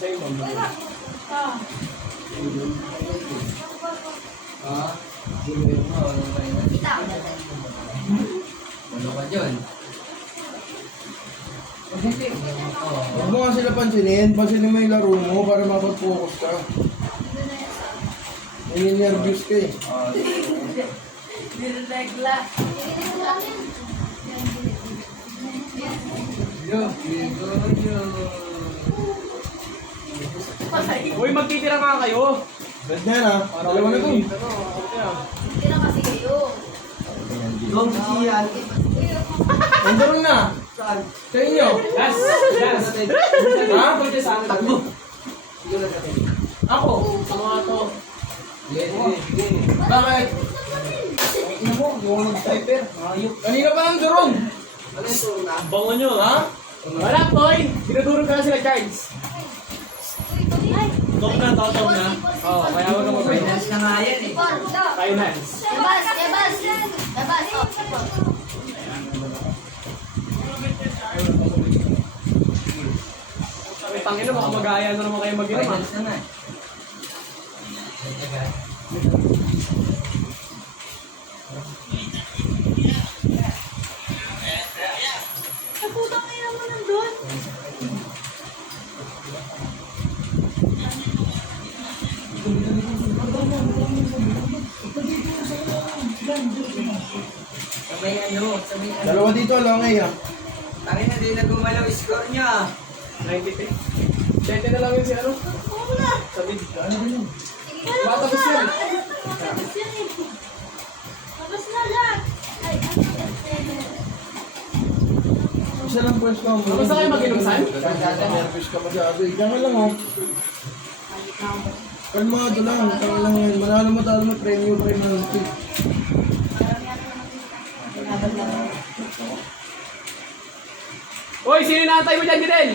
Sa'yo mo. Ano ka dyan? Huwag mo nga sila pansinin mo yung laro mo para makapag-focus ka. Nini-nervous ka eh. Niregla. Uy, magtitira nga kayo. Bad na yan ha. Dalawa na to. Hindi na kasi kayo. Gong siyan. Nandaron na. Sa inyo. Gas! Gas! Ha? Pwede sa akin. Takbo. Ako. Sa mga to. Bakit? Ina mo, yung mag-sniper. Ayok. Kanina pa nandaron. Ano ito na? Bango nyo. Ha? Wala, boy! Dinudurog ka na sila, Charles. Tom na, tom na. Oo, kaya wag ka mag-break. Finance na nga yan eh. Finance. Labas, labas. Labas, oh. May tangin na, baka mag-aaya na naman kayo mag-inom. Finance na nga eh. Naputang na naman nandun. Sabay ano, sabay ano. Dalawa dito, langay ha. Tangin na din na gumalaw yung score niya. 93. 7 na lang yun si ano? Sabi. Ano ba yun? Matapos yan. Tapos yan eh. Tapos na lahat. Ay, Isa lang pwesto mo. Basta kayo mag-inom, San? Nervous ka masyado eh. Diyan ka lang oh. Kalmado lang. Tama lang yan. Manalo mo talo mo. Premium pa rin ng tip. Uy, sino nakatay mo dyan, Gidel?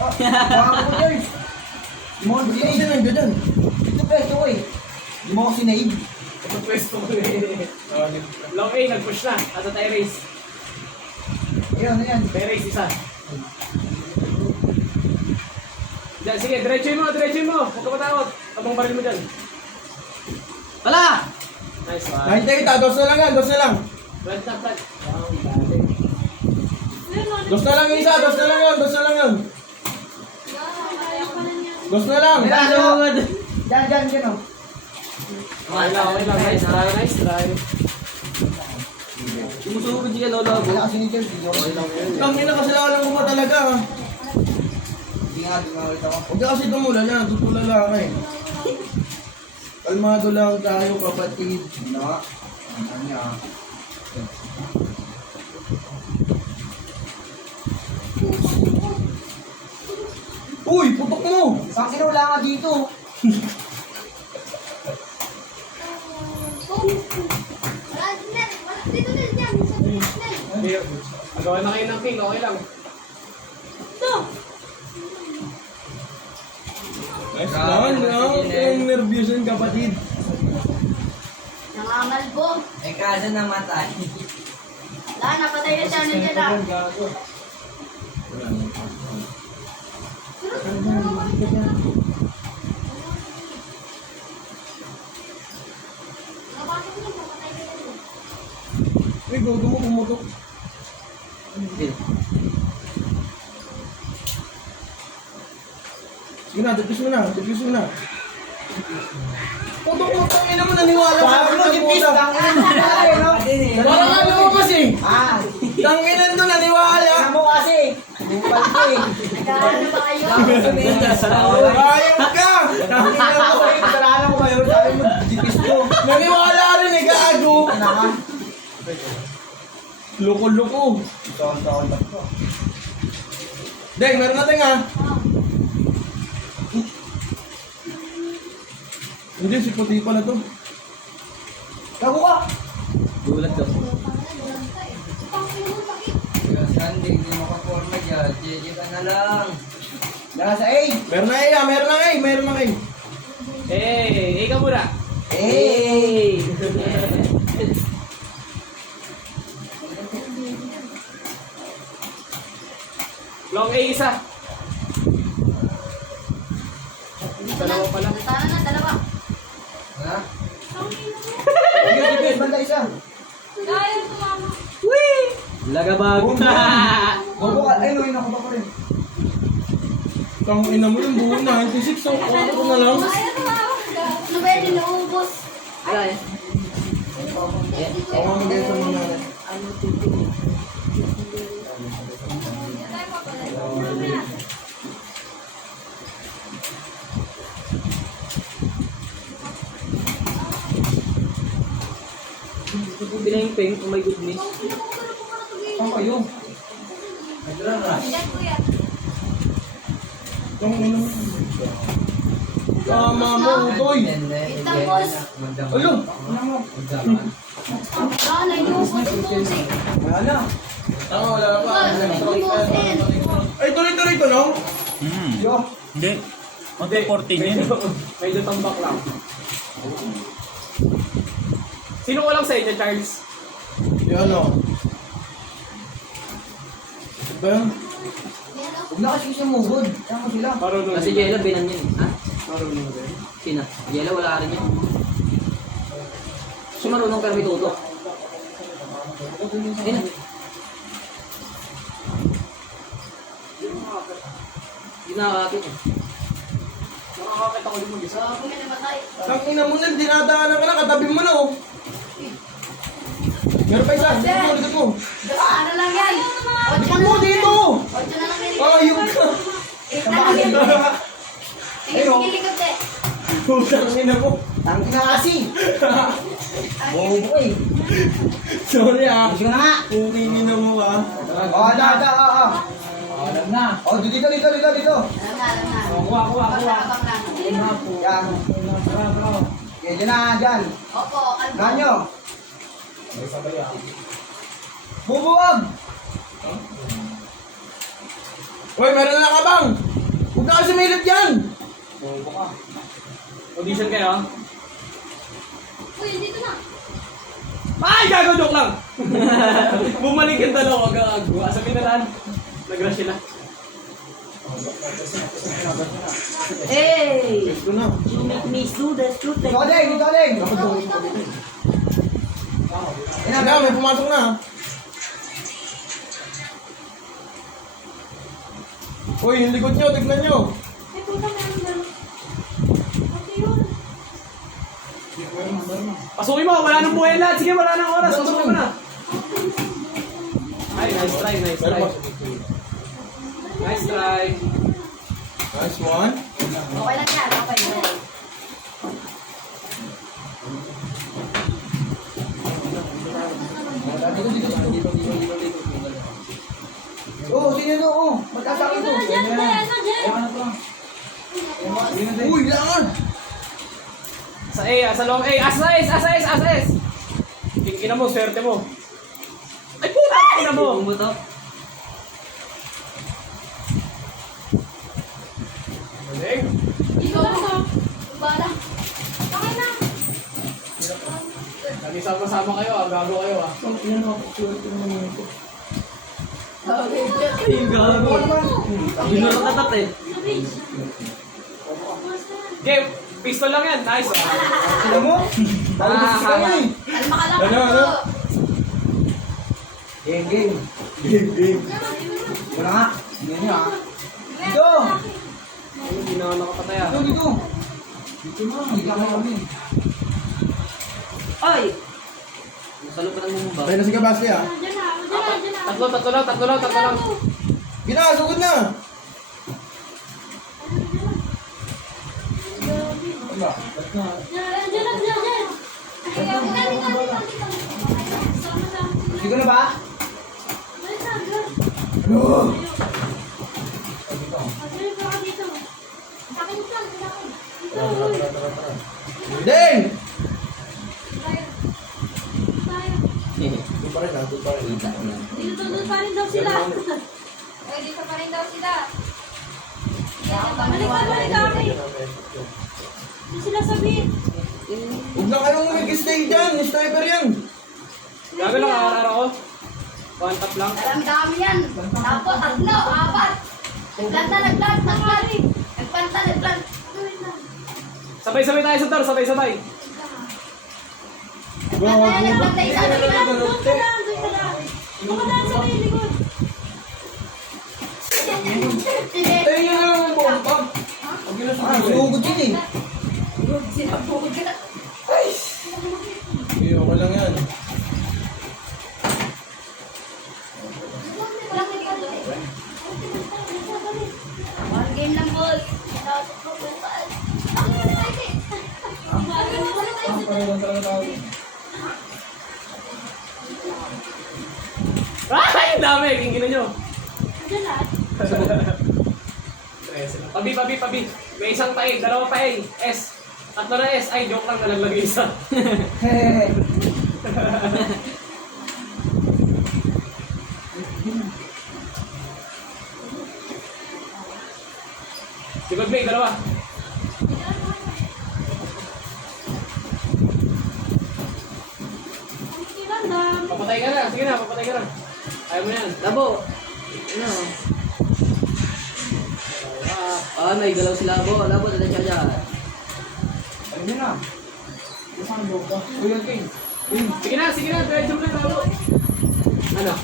Baka ko guys. Di mo ako Sino sinaid. siya nandiyan dyan? Ito presto ko eh. Di mo ako sinaid. Ito pwesto mo eh. Long A, nag-push na. Asa tayo race? Ayan, ayan. Tayo race, isa. Diyan, sige, diretso mo. Huwag ka matakot. Abang baril mo dyan. Wala! Nice one. Nakita kita. Dos na lang yan. Dos na lang. Plant na, plant. Dos na lang yung isa. Dos na lang yun. Dos na lang yun. Dos na lang. Diyan oh. Okay lang. Nice try. Sumusugod siya lolo. Wala kasi ni Charles. Okay lang yun. Tangin na kasi lang mo talaga ha. Hindi nga, di nga ulit ako. Huwag ka kasi tumulan yan. Tutulala ka eh. Kalmado lang tayo kapatid. Na. Ano niya? Uy! Putok mo! Sakin wala nga dito. dito na dyan. Magawa na kayo ng king, okay lang. Ito. Nice lang. Ang nervous yun kapatid. Nangamalbo. Eh kaso namatay. Wala, napatay na siya. Nandiyan na. Uy, gogo mo pumutok. Hindi. Sige na, tipis mo na. Putok mo, tangin na mo naniwala ka. Sabi mo, tipis lang. Parang ano mo kasi. Ah, Tanginan to naniwala. ano mo kasi? Bupal ko eh. Nagkaano ba kayo? Ayun ka. Tangina mo eh, kasalanan ko kayo. Sabi mo, tipis ko. Naniwala rin eh, gago. Naka. Loko-loko. Taon-taon lang ko. Deng, meron natin ha. Hindi, si puti pala to. Gago ka! Gulat ka. Sunday, hindi makaporma dyan. JJ ka na lang. Nasa A! Meron na A, meron na A. Hey, ikaw muna. Hey! Long A isa. Dalawa pala. Sana na, dalawa. Ha? Ang ina mo. Sige, sige, banda isa. Kaya tumama. Lagabag. Bobo ka. Ay, luhin ako pa rin. Tang ina mo yung buo 96. So, ako ko na lang. Kaya tumama. Ano ba yun, naubos? Ay. Ako ang mag-esa mo na. Pinahing-ping, oh my goodness. Saan kayo? Yan, kuya. Tang ina mo. Tama mo, Utoy. Alo. Wala, naubos yung tubig. Wala na. Tama, wala pa. Ubusin. Ay, tuloy-tuloy ito, no? Yo. Hindi. Unti 14 yun. Medyo tambak lang. Sino walang sa inyo, Charles? Yan, no? Ba yan? Huwag na kasi sumugod. Saan mo sila? Marunong. Kasi Jella, binan yun. Ha? Marunong din. Sina? Jella, wala rin yun. Siya marunong pero may tutok. Ayun na. Hindi nakakakit eh. Nakakakita ko din mag-isa. Sabi nga namatay. Tang ina mo na, dinadaanan ka na, katabi mo na, oh. Meron pa isa, dito mo, dito mo. Ano lang yan? Dito mo, dito! 8 na lang yan. Ayun ka! 8 na lang yan. Sige, likod eh. Putang ina mo. Tangki na kasi. Bobo eh. Sorry, ah. Gusto ko na nga. Pukingin na mo, ah. Alam na. Oh, dito. Alam na. Kuha. Abang lang. Yan. Okay, dyan na, dyan. Opo, kalbo. Ganyo. Bubuwag. Uy, meron na nakabang! Huwag na kasi milip yan! Audition kayo? Uy, dito na. Ay, gago, joke lang! Bumalik yung dalawa, gago. Sa pinalaan, nag-rush sila. Hey! Gusto na. You make me do this, do that. Dito, Deng. Yan na, may pumasok na. Uy, yung likod nyo, tignan nyo. Ay, puta, meron dyan. Okay yun. Pasukin mo, wala nang buhay lahat. Sige, wala nang oras. Pasukin mo na. Ay, nice try. Nice try. Nice one. Okay lang yan, okay lang. Oh, sino to? Oh, magkasakit to. Dyan, dyan. Uy, langan! Sa A, sa long A. Asa S. Ina mo, swerte mo. Ay, puta! Ina mo! Mo to? Galing. Ikaw na. Bala. Okay na. Lagi sama-sama kayo, gago kayo ah. Ay, gago. Yun na matatat eh. Game, pistol lang yan. Nice ah. Sino mo? Talabas ka na eh. Kalma ka lang. Ano? Game. Wala nga. Hindi nyo ah. Dito. Hindi na nakapatay ah. Dito. Dito mo. Hindi ka kami. Ay! Salo pa ng mumba. Tayo na si Gabasli, ah. Dyan na. Tatlo lang. Ginasugod na! Dyan. Dito na ba? Ano? Ding! Doon pa rin, ah. Doon pa rin. Dito pa rin daw sila. Dito pa rin daw sila. Balik kami. Hindi sila sabihin. Huwag na kayong mag-stay dyan. Sniper yan. Gago lang araw-araw ko. One tap lang. Dami yan. Tapos 3, 4. Nagplanta. Nagpanta. wait lang. Sabay-sabay tayo sa door, sabay-sabay. Bro, wag mo ba? Doon ka lang, doon ka lang. Doon ka lang sa may likod. Tayo nyo na lang ang bomba. Huwag yun na sumugod yun eh. Okay, okay lang yan. One game lang, boss. Parang talaga tao. Ay, ang dami. Kingin nyo. Diyan lahat. Pabi. May isang paig, dalawa paig. S. Tatlo na S. Ay, joke lang, nalaglag yung isa. Si Bagmay, dalawa. Random. Papatay ka na. Sige na, papatay ka na. Ayaw mo yan. Labo. Ano? Ah, may galaw si Labo. Labo, dala siya dyan. Ano yun na? Isang bomba. Uy, okay. Sige na. Diretso mo na, lalo. Ano?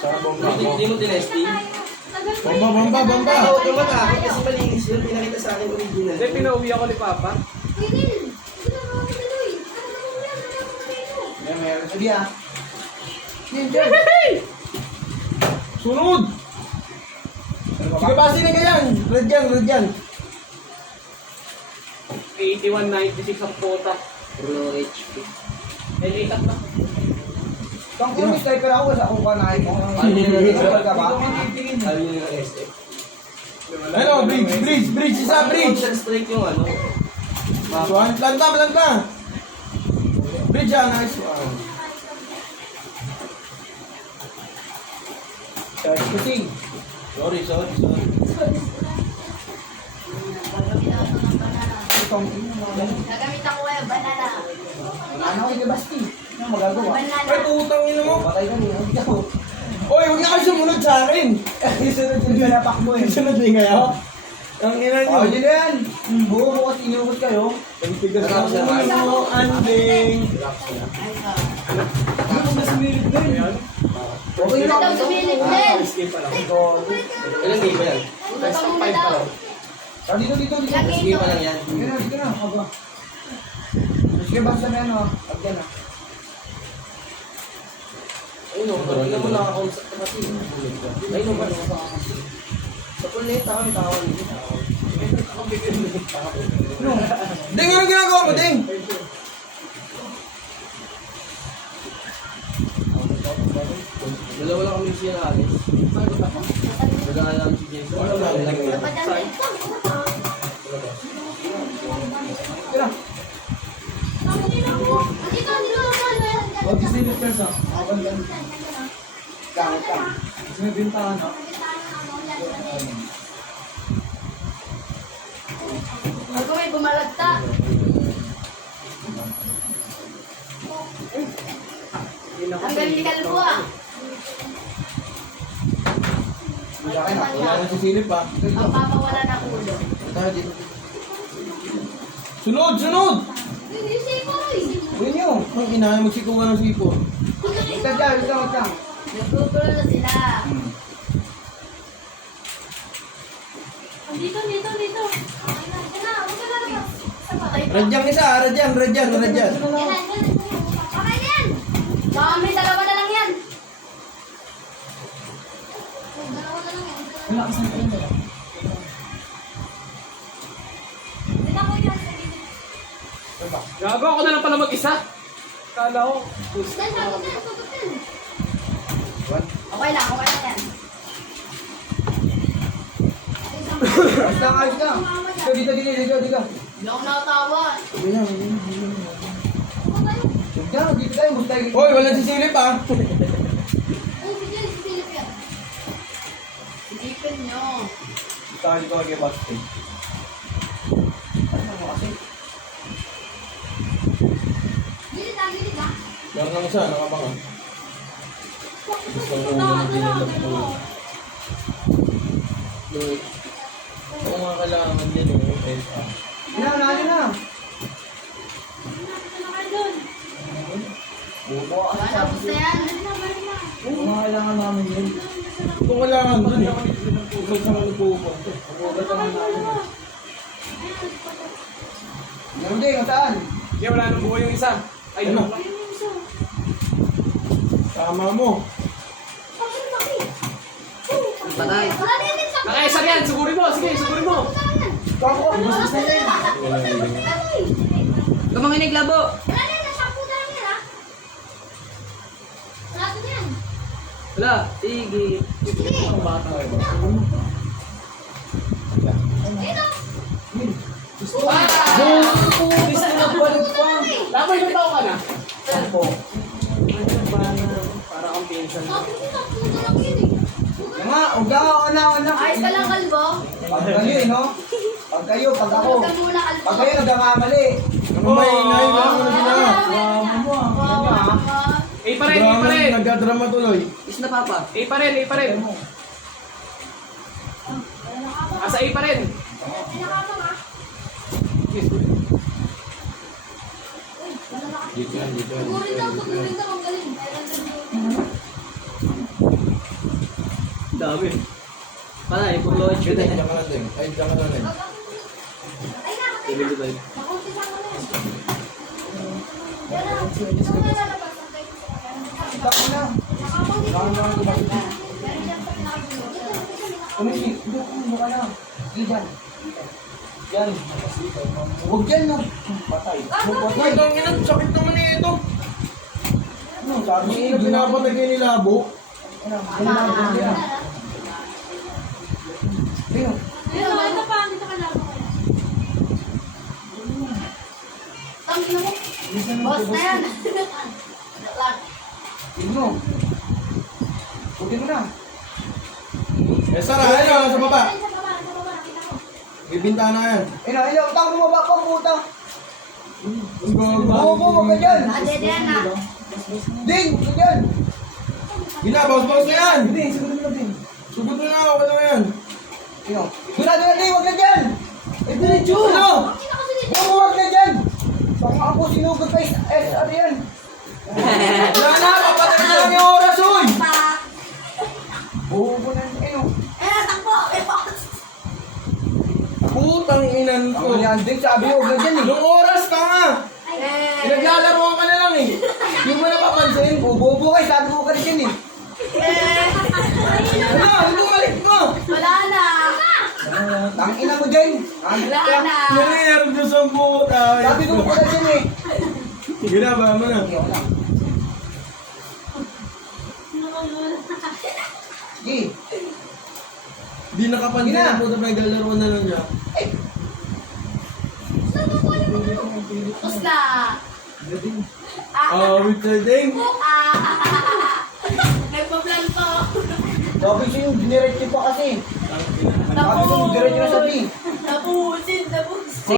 Saan bomba mo? Hindi mo tinesting. Bomba. Huwag ka matakot kasi malinis yun. Pinakita sa akin original. Hindi, pinauwi ako ni Papa. Meron. Sabi ah. Sunod! Sige, basi na ganyan. Red yan. 81-96 ang pota. Puro HP. May likat na. Kung kung may sniper ako, sa akong kanahin mo. Sniper ka ba? Sabi niyo yung SF. Ano, bridge, isa, bridge. Strike yung ano. One, planta. Bridge yan, nice one. Charge puting. Sorry. Gagamit ako kayo, banana. Ano ko yung basti? Ano magagawa? Ay, Banana. putang ina mo. Patay ka niya. Hindi ako. Oy, huwag na kayo sumunod sa akin. Isunod yung ganapak mo eh. Sunod din kayo. Ang ina nyo. Oh, yun na yan. Buo mo kasi inubot kayo. Ang tigas Harap siya, ng ulo, anding. Ayan. Okay Ito lang. daw sumilip din. Escape pa lang. Ilan game ba yan? Ito muna daw. Ah, dito. Lagi Sige ito. pa lang yan. Dito na. Aba. Sige, basta na ano. Agyan na. Ayun o, hindi mo nakakausap ka kasi. Ayun o, ba? Sa pulneta kami tawag. Ding, anong ginagawa mo, Ding? Dalawa lang kami siya na alis. Nagana namin si Jason. Dapat yan dito. Dito. Huwag isilip ka sa. Aban lang. Kahit ka. Kasi may bintahan ha. Huwag ko may bumalagta. Ang galing ni Kalbo ah. Wala nang sisilip pa. Ang papawala ng ulo. Tayo dito. Sunod! Hindi siya ko eh. Uy nyo. Ang ina, magsiko ka ng sipo. Ito dyan. Naggugulo na sila. Dito. Okay na. Huwag ka na naman. Sa patay pa. Radyan isa, radyan. Yan. Okay na yan. Mami, dalawa na lang yan. Dalawa na lang yan. Wala kasi na rin. Dito ko yan. Gago ako na lang pala mag-isa. Kala ko. Yan, sagot yan. Okay lang yan. Ayos lang. Dito. Hindi ako nakatawa. Dito tayo. Basta tayo. Hoy, walang sisilip pa. Oh, sige, silip yan. Silipin nyo. Tayo dito kay Basti. Gilid ah. Meron nang isa, nakabangan. Gusto ko ulo na dinilap ko. Loy. Oo nga kailangan din eh. Na. Ano ka doon? Bubo ka sa Tapos na yan. Ano na, balik na. Oo nga, kailangan namin yun. Kung kailangan dun eh. Kung saan ano pupunta. Bubo ka naman namin. Ayun. Hindi, kung saan? Kaya wala nang buhay yung isa. Ay, Ano? no. Ayun yung isa. Tama mo. Bakit bakit? Patay. Wala na yan sa Nakaisa yan, sugurin mo. Sige, sugurin mo. Kako, gusto na yun. Gumanginig labo. Wala na yan, nasa puta lang yan, ha? Wala na yan. Wala. Sige. Sige. Ang bata eh. Ayun, oh. Bisa na balik pa. Laban yung tao ka na. Tempo. Para kang pinsan. Sabi ko na, puta lang yun, eh. Nga, una. Ayos ka lang, kalbo. Pag kayo, no? Pag kayo, pag ako. Huwag ka muna, kalbo. Pag kayo nagkakamali. Ano maingay ka naman na sila? A pa rin, A pa rin. Nagkadrama tuloy. Is na papa. A pa rin, A pa rin. Asa A pa rin. Pinakapang, ha? Yes. Dito yan, dito yan. Sugurin daw, ang galing. Dami. Patay. Pagload Dito, siya. diyan ka na din. Ay, diyan ka na din. Ay, nakatay. Nakunti sa mga yan. Yan na. Ito na lalabas. Ang kayo sa kanya. Tako na. Nakapang dito. Meron dyan sa pinakagulo. Tumisi. Hindi ka na. Sige dyan. Yan. Huwag dyan, no? Patay. Uy, ang ina, sakit naman eh ito. Ano, sabi Hindi niya, na pinapatay kayo ni Labo. Ayun. Ito pa. Dito ka lang. Tangin mo. Boss na yan. Tignan mo. Putin mo na. Eh, Sara, ano, sa baba. Sa baba, nakita ko. May bintana yan. Ayun, utang mo ba pa, puta? Ang gago. Huwag ka dyan. Dede yan, ha? Ding, huwag ka dyan. Binabawas-bawas na yan. Hindi, siguro mo na, Ding. Sugod mo na, okay lang yan. Ayun. Doon na, Ding, huwag ka dyan. Eh, diretso. Ano? Sino kasi dito? Huwag ka dyan. Baka ako sinugod pa SR yan. Wala na, papatay na lang yung oras, uy. Pa. Bubo na, ayun. Takbo. Putang inan Ako ko. yan, Ding, sabi huwag ka dyan eh. Yung oras ka nga. Pinaglalaroan ka na lang eh. Hindi mo napapansin. Bubo kayo, sabi ko ka rin dyan eh. Ano, bumalik mo. Wala na. Tangina mo dyan. Wala na. Nangyayarap sa sampu tayo. Sabi ko ka dyan eh. Ginaba mo na. Sige, ako lang. Sige. Di nakapansin Gina. na po na naglalaro na lang niya. Tapos na. With the ding. Nagpa-plan po. Sabi siya yung diniretso pa kasi. Sabi ko yung diretso na sabi. Napusin.